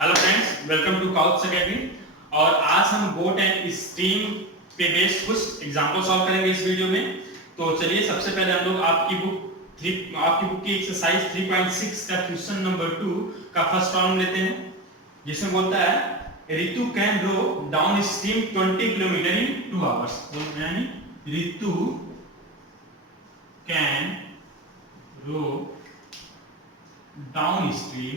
Hello friends, welcome to Couch Academy. और आज हम बोट एंड स्ट्रीम पे बेस्ड कुछ एग्जांपल सॉल्व करेंगे इस वीडियो में। तो चलिए सबसे पहले हम लोग आपकी बुक की एक्सरसाइज 3.6 का क्वेश्चन नंबर 2 का फर्स्ट प्रॉब्लम लेते हैं, जिसमें बोलता है Ritu can row down stream 20 kilometer in 2 hours. यानी Ritu can row down stream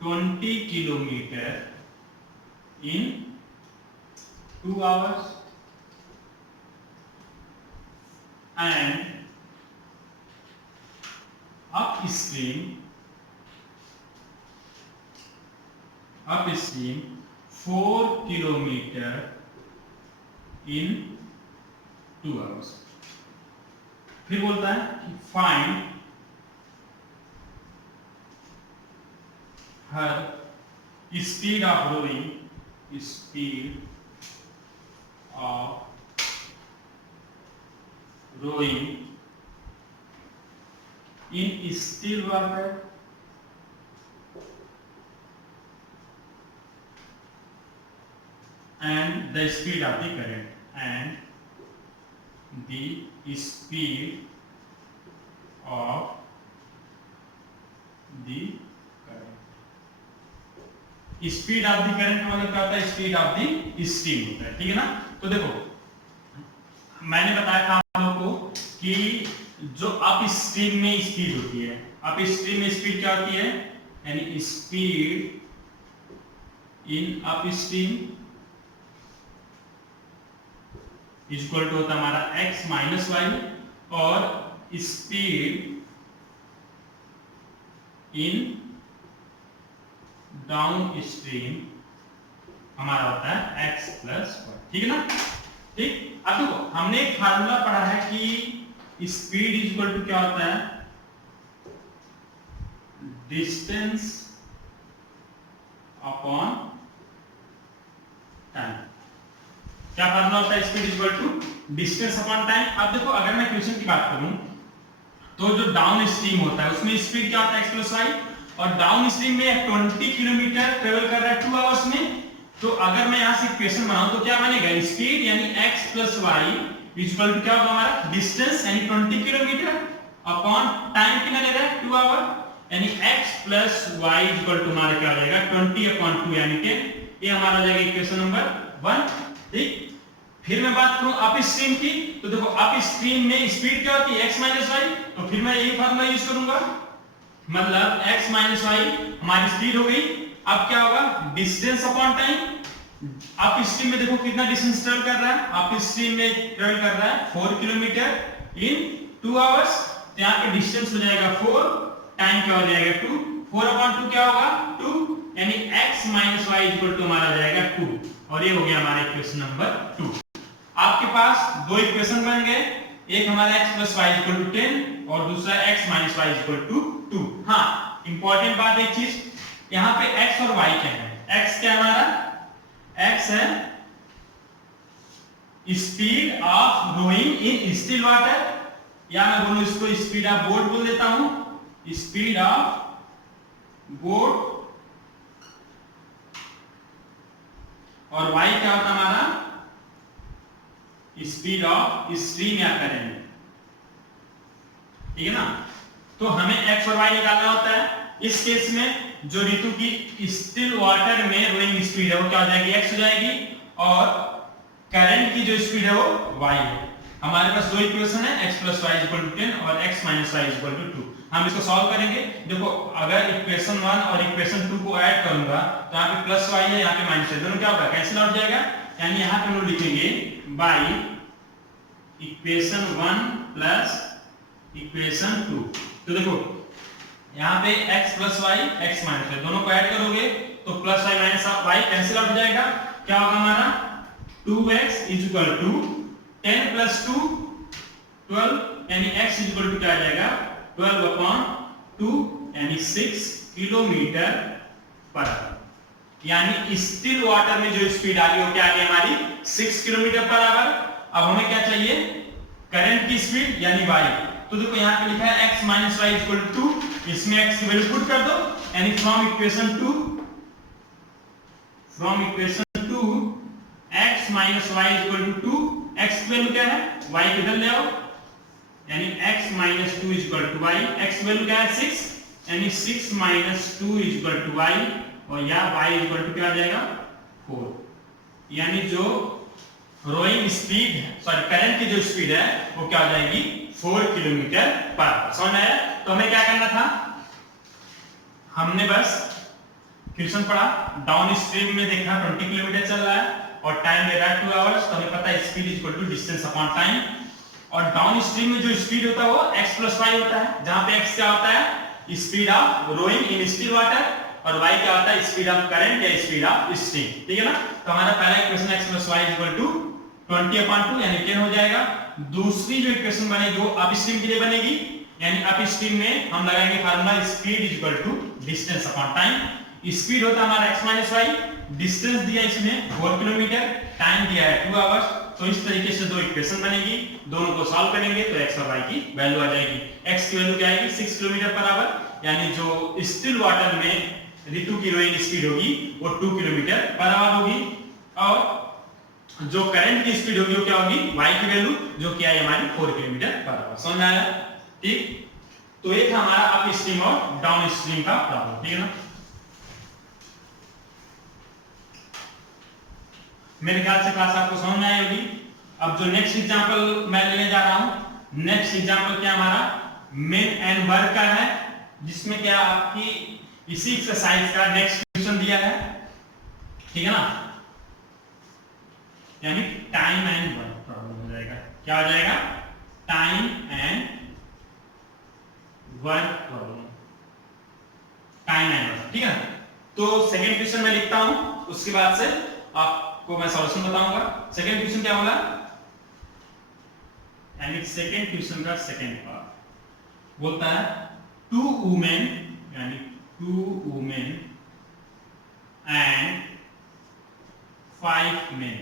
20 kilometer in 2 hours and upstream 4 kilometer in 2 hours। फिर बोलता है कि find her speed of rowing in still water and the speed of the current speed of the current मतलब क्या होता है? Speed of the stream होता है, ठीक है ना। तो देखो मैंने बताया था आप लोगों को कि जो अप स्ट्रीम में स्पीड होती है, अप स्ट्रीम में स्पीड क्या होती है? यानी speed in upstream equal to होता है हमारा x माइनस वाई, और स्पीड इन डाउन स्ट्रीम हमारा होता है x प्लस वाई, ठीक है ना। ठीक, अब देखो हमने एक फार्मूला पढ़ा है कि स्पीड इक्वल टू क्या होता है? Distance upon time. क्या फार्मूला होता है? Speed equal to distance upon time. अब देखो अगर मैं क्वेश्चन की बात करूं तो जो डाउन स्ट्रीम होता है उसमें स्पीड क्या होता है? x plus y. और डाउन स्ट्रीम में 20 किलोमीटर ट्रेवल कर रहा है 2 आवर्स में। तो अगर मैं यहां से इक्वेशन बनाऊं तो क्या बनेगा? स्पीड यानी x plus y equal to क्या होगा हमारा? डिस्टेंस यानी 20 किलोमीटर अपॉन टाइम कितना ले रहा है? 2 आवर, यानी x plus y equal to हमारा क्या हो जाएगा? 20 अपॉन 2 यानी 10। ये हमारा हो जाएगा इक्वेशन नंबर 1। ठीक, फिर मैं बात करूं अप स्ट्रीम की, तो देखो अप स्ट्रीम में स्पीड क्या होती है? x minus y. तो फिर मैं यही फार्मूला यूज करूंगा, मतलब x माइनस वाई हमारी स्पीड हो गई। अब क्या होगा? Distance upon time. Upstream में देखो कितना डिस्टेंस ट्रेवल कर रहा है? अप स्ट्रीम में ट्रेवल कर रहा है 4 किलोमीटर इन 2 आवर्स। तो यहाँ पे डिस्टेंस हो जाएगा 4, टाइम क्या हो जाएगा 2, 4 अपॉन 2 क्या होगा? 2, यानी x minus y equal to हमारा हो जाएगा 2। और ये हो गया हमारा इक्वेशन नंबर 2। आपके पास दो इक्वेशन बन गए, एक हमारा x plus y equal to 10 और दूसरा x minus y equal to 2। हाँ, इंपॉर्टेंट बात एक चीज, यहाँ पे x और y क्या है? x क्या हमारा? x है speed of rowing in still water, या मैं बोलूं इसको स्पीड ऑफ बोट बोल देता हूं, स्पीड ऑफ बोट। और y क्या होता है हमारा? स्पीड ऑफ स्ट्रीम या करंट, ठीक है ना। तो हमें x और y निकालना होता है। इस केस में जो ऋतु की स्टिल वाटर में रोइंग स्पीड है वो क्या हो जाएगी? x हो जाएगी, और करंट की जो स्पीड है वो y है। हमारे पास दो इक्वेशन है, x plus y equal to 10 और x minus y equal to 2। हम इसको सॉल्व करेंगे। देखो अगर इक्वेशन 1 और इक्वेशन 2 को ऐड करूंगा तो यहाँ पे प्लस y है, यहाँ पे माइनस है, दोनों क्या होगा? कैंसिल आउट जाएगा। यानी यहाँ पे हम लोग लिखेंगे बाई इक्वेशन 1 प्लस इक्वेशन 2। तो देखो यहाँ पे x plus y x minus y दोनों को ऐड करोगे तो plus y minus y cancel out हो जाएगा। क्या होगा हमारा? 2x is equal to 10 plus 2 12, यानी x इज इक्वल टू क्या आ जाएगा? 12 अपॉन 2 यानी 6 किलोमीटर पर आवर। यानी स्टिल वाटर में जो स्पीड आ रही है वो क्या आ रही है हमारी? 6 किलोमीटर पर आवर। अब हमें क्या चाहिए? करंट की स्पीड यानी y। तो देखो यहाँ पे लिखा है x minus y equal to इसमें x की वैल्यू पुट कर दो, यानी from equation 2 x minus y equal to 2, x की वैल्यू क्या है, y किधर ले आओ, यानी x minus 2 equal to y, x की वैल्यू क्या है 6, यानी 6 माइनस 2 इक्वल टू y, और यहाँ y इक्वल टू क्या आ जाएगा 4, यानी जो रोइंग स्पीड है, सॉरी करंट की जो स्पीड है वो क्या हो जाएगी 4 किलोमीटर पर आवर। समझ में आया? तो हमें क्या करना था, हमने बस क्वेश्चन पढ़ा, डाउन स्ट्रीम में देखा 20 किलोमीटर चल रहा है और टाइम दे रहा है 2 आवर्स, तो हमें पता है speed equal to distance upon time. और डाउन स्ट्रीम में जो स्पीड होता है वो x प्लस वाई होता है, जहां पे x क्या होता है speed of rowing in still water, और y क्या होता है स्पीड ऑफ करंट या स्पीड ऑफ स्ट्रीम। ठीक है ना? तो हमारा पहला equation x plus y equal to 20/2 यानी 10 हो जाएगा। दूसरी जो इक्वेशन बनेगी वो अप स्ट्रीम के लिए बनेगी, यानी अप स्ट्रीम में हम लगाएंगे formula speed equal to distance upon time. Speed होता है हमारा x माइनस वाई, डिस्टेंस दिया इसमें 4 किलोमीटर, टाइम दिया है 2 आवर्स। तो इस तरीके से दो इक्वेशन बनेगी, दोनों को सॉल्व करेंगे तो x और y की वैल्यू आ जाएगी। x की वैल्यू क्या आएगी 6 किलोमीटर पर आवर, यानी जो स्टिल वाटर में ऋतु की रोइंग स्पीड होगी वो 2 किलोमीटर पर आवर होगी, और जो करंट की स्पीड होगी वो क्या होगी y की वैल्यू, जो कि आई हमारी 4 किलोमीटर पर आवर। समझ में आया? ठीक, तो एक हमारा अप स्ट्रीम और डाउन स्ट्रीम का प्रॉब्लम। ठीक है ना? मेरे ख्याल से क्लास आपको समझ में आई होगी। अब जो नेक्स्ट एग्जांपल मैं लेने जा रहा हूं, नेक्स्ट एग्जांपल क्या हमारा मेन एंड वर्क का है, जिसमें क्या आपकी इसी एक्सरसाइज का नेक्स्ट क्वेश्चन दिया है। ठीक है ना? यानी टाइम एंड वर्क प्रॉब्लम हो जाएगा। क्या हो जाएगा? Time and work problem, time and work. ठीक है? तो सेकंड क्वेश्चन मैं लिखता हूं, उसके बाद से आपको मैं सॉल्यूशन बताऊंगा। सेकंड क्वेश्चन क्या होगा, यानी सेकंड क्वेश्चन का सेकंड पार्ट बोलता है 2 वुमेन, यानी 2 women and 5 men,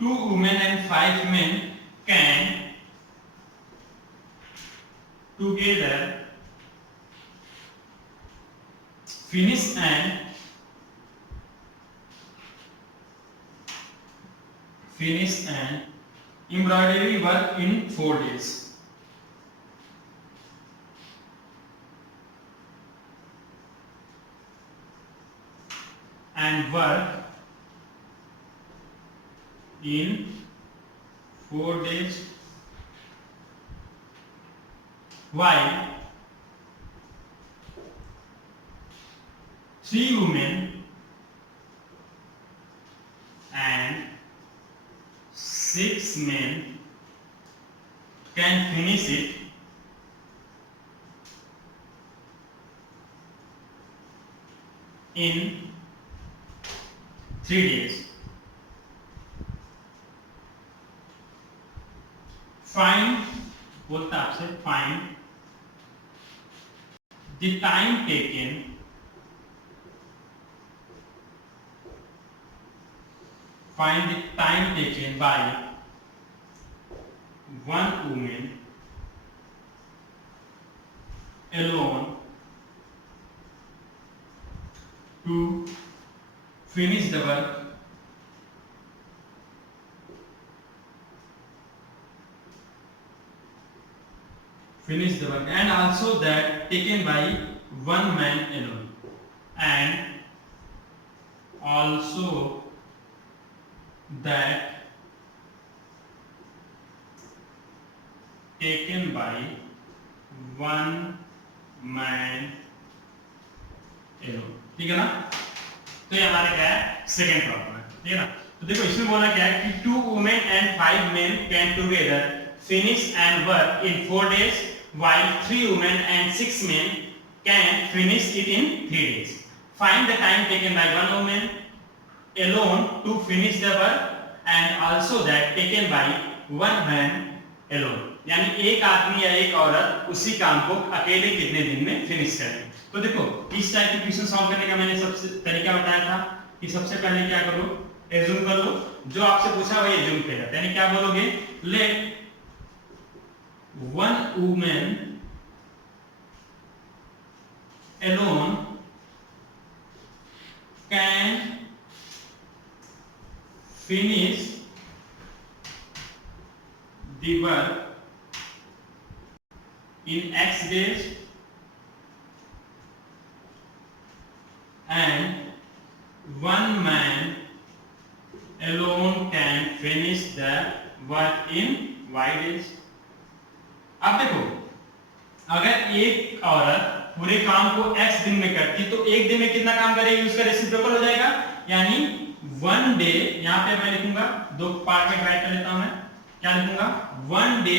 2 women and 5 men can together finish an embroidery work in 4 days. And work in 4 days while 3 women and 6 men can finish it in 3 days. Find, बोलता है आपसे find the time taken by one woman alone to finish the work and also that taken by one man alone, and also that taken by one man alone. ठीक है ना? तो ये हमारे क्या है सेकेंड प्रॉब्लम है। ठीक है ना? तो देखो इसमें बोला क्या है कि 2 women and 5 men can together finish and work in 4 days while 3 women and 6 men can finish it in 3 days. Find the time taken by one woman alone to finish the work and also that taken by one man alone. यानी एक आदमी या एक औरत उसी काम को अकेले कितने दिन में फिनिश करें। तो देखो इस टाइप के क्वेश्चन सॉल्व करने का मैंने सबसे तरीका बताया था कि सबसे पहले क्या करो, एज्यूम कर लो, जो आपसे पूछा वही एज्यूम किया जाता है। यानी क्या बोलोगे, late one woman alone can finish the work in X days and one man alone can finish the work in Y days. अब देखो, अगर एक औरत पूरे काम को x दिन में करती तो एक दिन में कितना काम करेगी, उसका रेसिप्रोकल हो जाएगा, यानी वन डे। यहां पे मैं लिखूंगा, दो पार्ट में डिवाइड कर लेता हूं, मैं क्या लिखूंगा, one day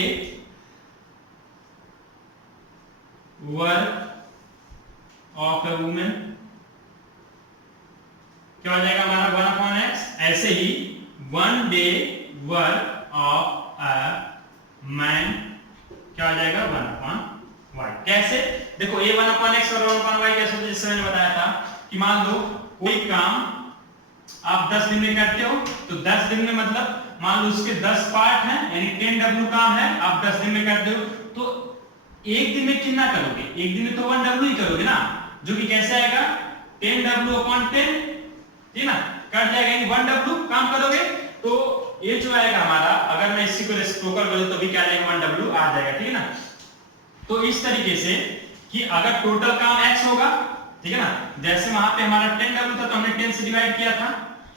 work of a women क्या हो जाएगा हमारा 1/x। ऐसे ही one day work of a man क्या हो जाएगा 1/y। कैसे, देखो ये 1/x और 1/y कैसे होता है, जैसे मैंने बताया था कि मान लो कोई काम आप 10 दिन में करते हो, तो 10 दिन में मतलब मान लो उसके 10 पार्ट हैं, यानी 10W काम है, आप 10 दिन में करते हो, तो एक दिन में कितना करोगे, एक दिन में तो 1W ही करोगे ना, जो कि कैसे आएगा 10W/10, ठीक ना, कट जाएगा, यानी 1W काम करोगे, तो ये जो आएगा हमारा, अगर मैं इसी को रेसिप्रोकल करूं तो भी क्या आएगा 1W आ जाएगा, ठीक है ना। तो इस तरीके से कि अगर टोटल काम x होगा, ठीक है ना, जैसे वहां पे हमारा 10W था तो हमने 10 से डिवाइड किया था,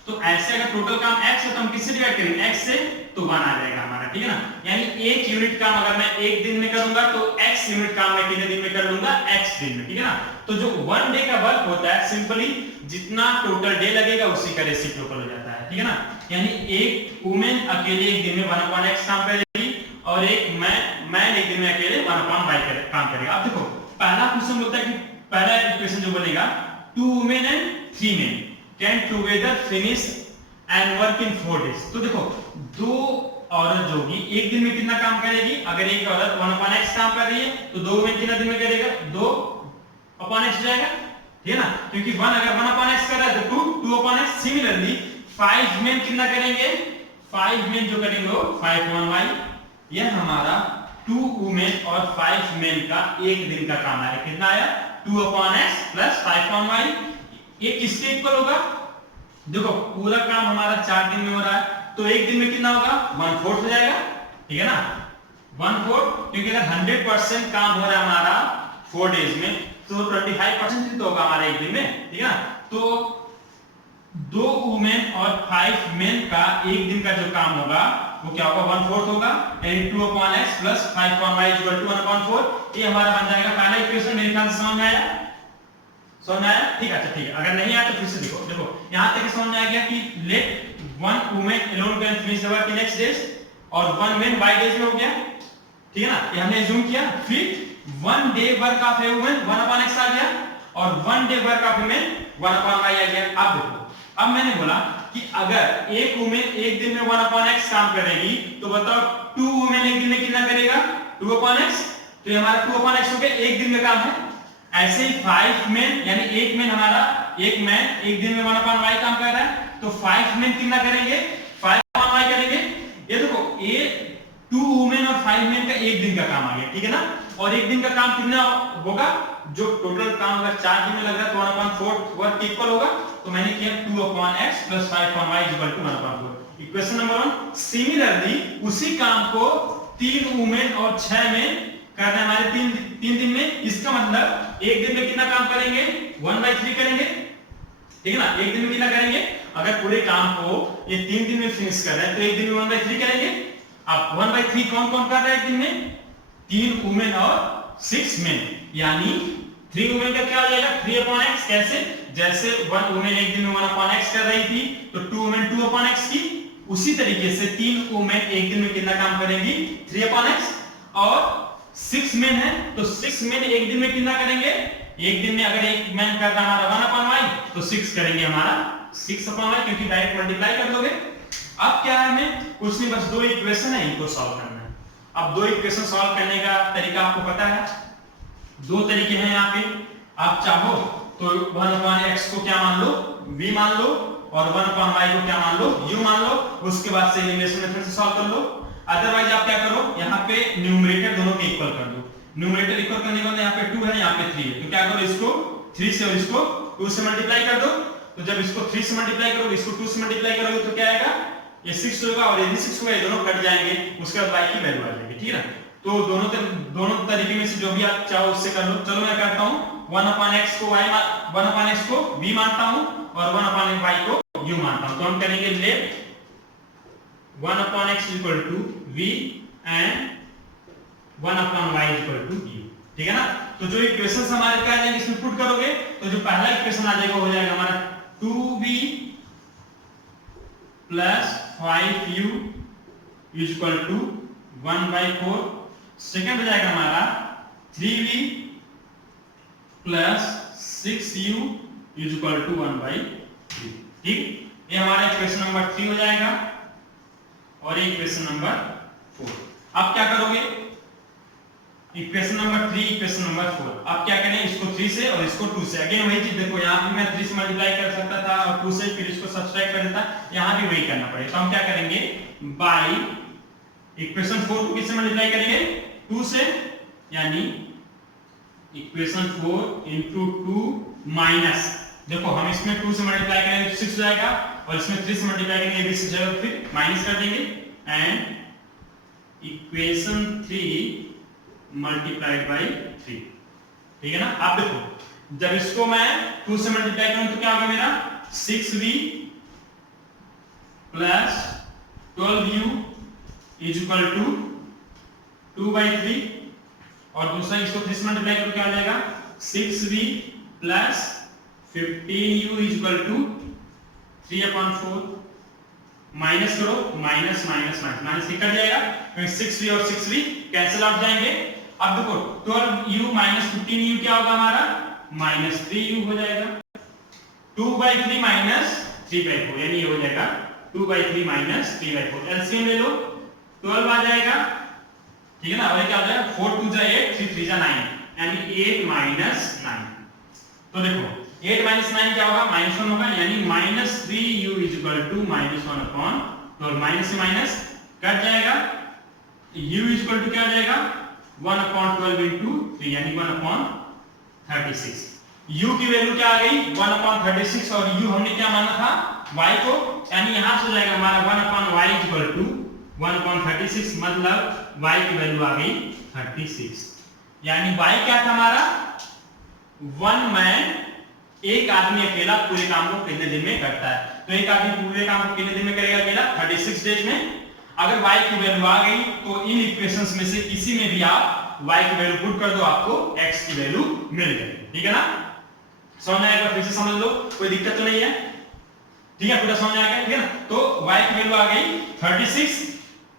तो ऐसे अगर टोटल काम x है तो हम किससे डिवाइड करेंगे, x से, तो 1 आ जाएगा हमारा, ठीक है ना। यानी एक यूनिट काम अगर मैं एक दिन में करूंगा तो x यूनिट काम मैं कितने दिन में कर लूंगा, x दिन में, ठीक है ना। तो जो वन डे का वर्क होता है, सिंपली जितना टोटल डे लगेगा उसी का रेसिप्रोकल हो जाता है, ठीक है ना। यानी एक वुमेन अकेले एक दिन में 1/x काम करेगी और एक मैन एक दिन में अकेले 1/y काम करेगा। अब देखो पहला क्वेश्चन बोलता है कि पहला इक्वेशन जो बनेगा, 2 women and 3 men can together finish and work in 4 days। तो देखो दो औरत जो होगी एक दिन में कितना काम करेगी, अगर एक औरत 1/x काम कर रही है तो दो वुमेन कितना दिन में करेगा, 2/x जाएगा, ठीक है ना, क्योंकि 1 अगर 1/x कर रहा है तो 2/x। सिमिलरली 5 men कितना करेंगे, 5 men जो करेंगे वो 5/y। यह हमारा 2 वुमेन और 5 men का एक दिन का काम आया, कितना आया 2/x प्लस 5/y। ये किसके इक्वल होगा, देखो पूरा काम हमारा 4 दिन में हो रहा है, तो एक दिन में कितना होगा 1/4 हो जाएगा, ठीक है ना, 1/4, क्योंकि अगर 100% काम हो रहा है हमारा 4 डेज में तो 25% तो होगा हमारा एक दिन में, ठीक है ना। तो 2 वुमेन और 5 मेन का एक दिन का जो काम होगा वो क्या होगा 1/4 होगा, यानी 2/x plus 5/y equal to 1/4। ये हमारा बन जाएगा पहला इक्वेशन। मेरे ख्याल से समझ में आया, समझ में आया, ठीक है, अच्छा ठीक है, अगर नहीं आया तो फिर से देखो, देखो यहां तक समझ में आ गया कि late 1 woman alone can finish the work in X days और 1 man Y days में हो गया, ठीक है ना, ये हमने अज्यूम किया। फिर 1 day work of a woman 1/x आ गया और 1 day work of a man 1/y आ गया। अब देखो, अब मैंने बोला कि अगर एक वुमेन एक दिन में 1/x काम करेगी तो बताओ 2 वुमेन एक दिन में कितना करेगा 2/x, तो ये हमारा 2/x हो गया, एक दिन में काम है। ऐसे ही 5 men यानी एक मैन हमारा, एक मैन एक दिन में 1/y काम कर रहा है, तो 5 men कितना करेंगे 5/y करेंगे। ये देखो ये 2 वुमेन और 5 men का एक दिन का काम आ गया, ठीक है ना। और एक दिन का काम कितना होगा, जो टोटल काम अगर 4 दिन में लग रहा है तो 1/4 वर्क इक्वल होगा, तो मैंने किया 2/x plus 5/y equal to 1/4। Equation number 1। Similarly उसी काम को 3 वुमेन और 6 men करना है हमारे 3 दिन में। इसका मतलब एक दिन में कितना काम करेंगे 1/3 करेंगे, ठीक है ना। एक दिन में कितना करेंगे, अगर पूरे काम को ये 3 दिन में फिनिश कर रहे हैं तो एक दिन में 1/3 करेंगे। अब 1/3 कौन कौन कर रहा है एक दिन में, 3 वुमेन और 6 men, यानी 3 वुमेन का क्या हो जाएगा 3/x। कैसे, जैसे 1 वुमेन एक दिन में 1/x कर रही थी तो 2 वुमेन 2/x की, उसी तरीके से 3 वुमेन एक दिन में कितना काम करेंगी 3/x, और 6 men है तो 6 men एक दिन में कितना करेंगे, एक दिन में अगर एक मैन कर रहा है हमारा 1/y तो 6 करेंगे हमारा 6/y, क्योंकि डायरेक्ट मल्टीप्लाई कर दोगे। अब क्या है, हमें कुछ नहीं, बस 2 इक्वेशन है, इनको सॉल्व करना है। अब 2 इक्वेशन सॉल्व करने का तरीका आपको पता है, 2 तरीके हैं यहाँ पे। आप चाहो तो 1/x को क्या मान लो v मान लो और 1/y को क्या मान लो u मान लो, उसके बाद से एलिमिनेशन मेथड से सॉल्व कर लो। अदरवाइज आप क्या करो, यहाँ पे न्यूमरेटर दोनों के इक्वल कर दो। न्यूमरेटर इक्वल करने के बाद यहाँ पे 2 है, यहाँ पे 3 है, तो क्या करो इसको 3 से और इसको 2 से मल्टीप्लाई कर दो, तो जब इसको 3 से मल्टीप्लाई करोगे, इसको 2 से मल्टीप्लाई करोगे तो क्या आएगा, ये 6 होगा और ये भी 6 होगा, ये दोनों कट जाएंगे, उसके बाद y की वैल्यू आ जाएगी, ठीक है ना। तो दोनों तरीके में से जो भी आप चाहो उससे कर लो। चलो मैं करता हूं, 1/x को y 1/x को v मानता हूं और 1/y को u मानता हूं। तो हम करेंगे let 1/x equal to v and 1/y equal to u, ठीक है ना। तो जो इक्वेशंस हमारे क्या आ जाएंगे, इसमें पुट करोगे तो जो पहला इक्वेशन आ जाएगा हो जाएगा हमारा 2v plus 5u equal to 1/4। Second हो जाएगा हमारा 3v plus 6u equal to 1/3, ठीक। ये हमारा इक्वेशन नंबर 3 हो जाएगा और ये इक्वेशन नंबर 4। अब क्या करोगे, इक्वेशन नंबर 3 इक्वेशन नंबर 4, आप क्या करें, इसको 3 से और इसको 2 से, अगेन वही चीज देखो, यहाँ भी मैं 3 से मल्टीप्लाई कर सकता था और 2 से फिर इसको सब्ट्रैक्ट कर देता, यहाँ भी वही करना पड़ेगा। तो हम क्या करेंगे, बाय इक्वेशन 4 को किससे मल्टीप्लाई करेंगे, 2 से, यानी इक्वेशन 4 इंटू 2 माइनस, देखो हम इसमें 2 से मल्टीप्लाई करेंगे तो 6 हो जाएगा और इसमें 3 से मल्टीप्लाई करेंगे ये भी 6 जाएगा, फिर माइनस कर देंगे एंड इक्वेशन 3 मल्टीप्लाइड बाय 3, ठीक है ना। आप देखो जब इसको मैं 2 से मल्टीप्लाई करूं तो क्या होगा मेरा 6v plus 12u is equal to 2/3 और दूसरा इसको 3 से मल्टीप्लाई करो क्या हो जाएगा 6v plus 15u is equal to 3/4। Minus करो, minus minus minus minus cut जाएगा, 6v और 6v कैंसिल आउट जाएंगे। अब देखो 12u माइनस 15u क्या होगा हमारा माइनस 3u हो जाएगा, 2/3 माइनस 3/4 यानी ये हो जाएगा 2/3 माइनस 3/4। एलसीएम ले लो 12 आ जाएगा, ठीक है ना, और ये क्या हो जाएगा 4 2 जा 8 3 3 जा 9 यानी 8 माइनस 9। तो देखो 8 माइनस 9 क्या होगा -1 होगा, यानी minus 3u is equal to -1/12। Minus से माइनस कट जाएगा, u इज इक्वल टू क्या आ जाएगा 1/12 into 3 यानी 1/36। u की वैल्यू क्या आ गई 1/36 और u हमने क्या माना था y को, यानी यहां से हो जाएगा हमारा 1/y इक्वल टू 1/36, मतलब y की वैल्यू आ गई 36। यानी y क्या था हमारा 1 मैन, एक आदमी अकेला पूरे काम को कितने दिन में करता है, तो एक आदमी पूरे काम को कितने दिन में करेगा अकेला 36 डेज में। अगर y की वैल्यू आ गई तो इन इक्वेशंस में से किसी में भी आप y की वैल्यू पुट कर दो, आपको x की वैल्यू मिल जाएगी, ठीक है ना। समझ में आएगा, फिर से समझ लो, कोई दिक्कत तो नहीं है, ठीक है, पूरा समझ आ गया, ठीक है ना। तो y की वैल्यू आ गई 36,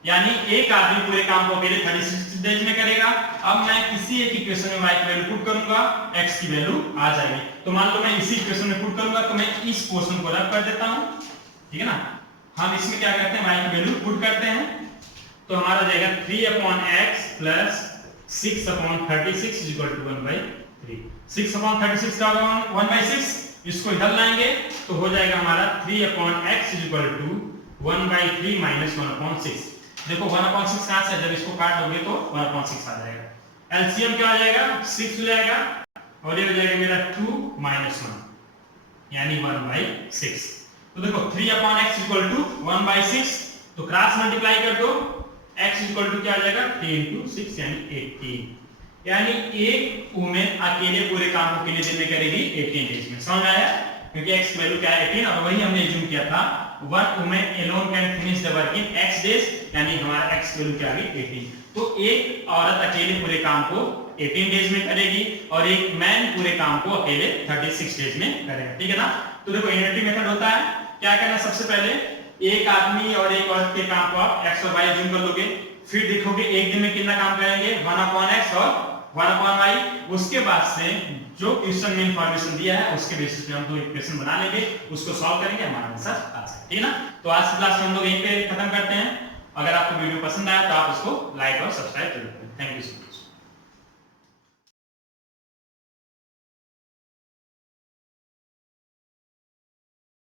यानी एक आदमी पूरे काम को अकेले 36 डेज में करेगा। अब मैं किसी एक इक्वेशन में y की वैल्यू पुट करूंगा, x की वैल्यू आ जाएगी। तो मान लो मैं इसी इक्वेशन में पुट करूंगा तो मैं इस पोर्शन को रद्द कर देता हूं, ठीक है ना। हम इसमें क्या करते हैं y की वैल्यू पुट करते हैं, तो हमारा जाएगा 3/x plus 6/36 is equal to 1/3। 6/36 का 1/6, इसको इधर लाएंगे तो हो जाएगा हमारा 3/x is equal to 1/3 minus 1/6। देखो 1/6 कहां से, जब इसको काट दोगे तो 1/6 आ जाएगा। एलसीएम क्या हो जाएगा 6 हो जाएगा और ये हो जाएगा मेरा 2 माइनस 1 यानी 1/6। तो देखो 3/x इक्वल टू 1/6, तो क्रॉस मल्टीप्लाई कर दो, x इक्वल टू क्या आ जाएगा 3 into 6 यानी 18, यानी एक वुमेन अकेले पूरे काम को कितने दिन में करेगी 18 डेज में। समझ आया, क्योंकि x की वैल्यू क्या है 18 और वही हमने अज्यूम किया था one women alone can finish the work in x days, यानी हमारा x की वैल्यू क्या आ गई 18। तो एक औरत अकेले पूरे काम को 18 डेज में करेगी और एक मैन पूरे काम को अकेले 36 डेज में करेगा, ठीक है ना। तो देखो इनवर्टिंग मेथड होता है, क्या करना सबसे पहले एक आदमी और एक औरत के काम को आप x और y अज्यूम कर लोगे, फिर देखोगे एक दिन में कितना काम करेंगे 1/x और 1/y। उसके बाद से जो क्वेश्चन में इंफॉर्मेशन दिया है उसके बेसिस पे हम दो इक्वेशन बना लेंगे, उसको सॉल्व करेंगे, हमारा आंसर आ जाएगा, ठीक है ना। तो आज की क्लास में हम लोग यहीं पे खत्म करते हैं। अगर आपको वीडियो पसंद आया तो आप उसको लाइक और सब्सक्राइब जरूर करें। Thank you.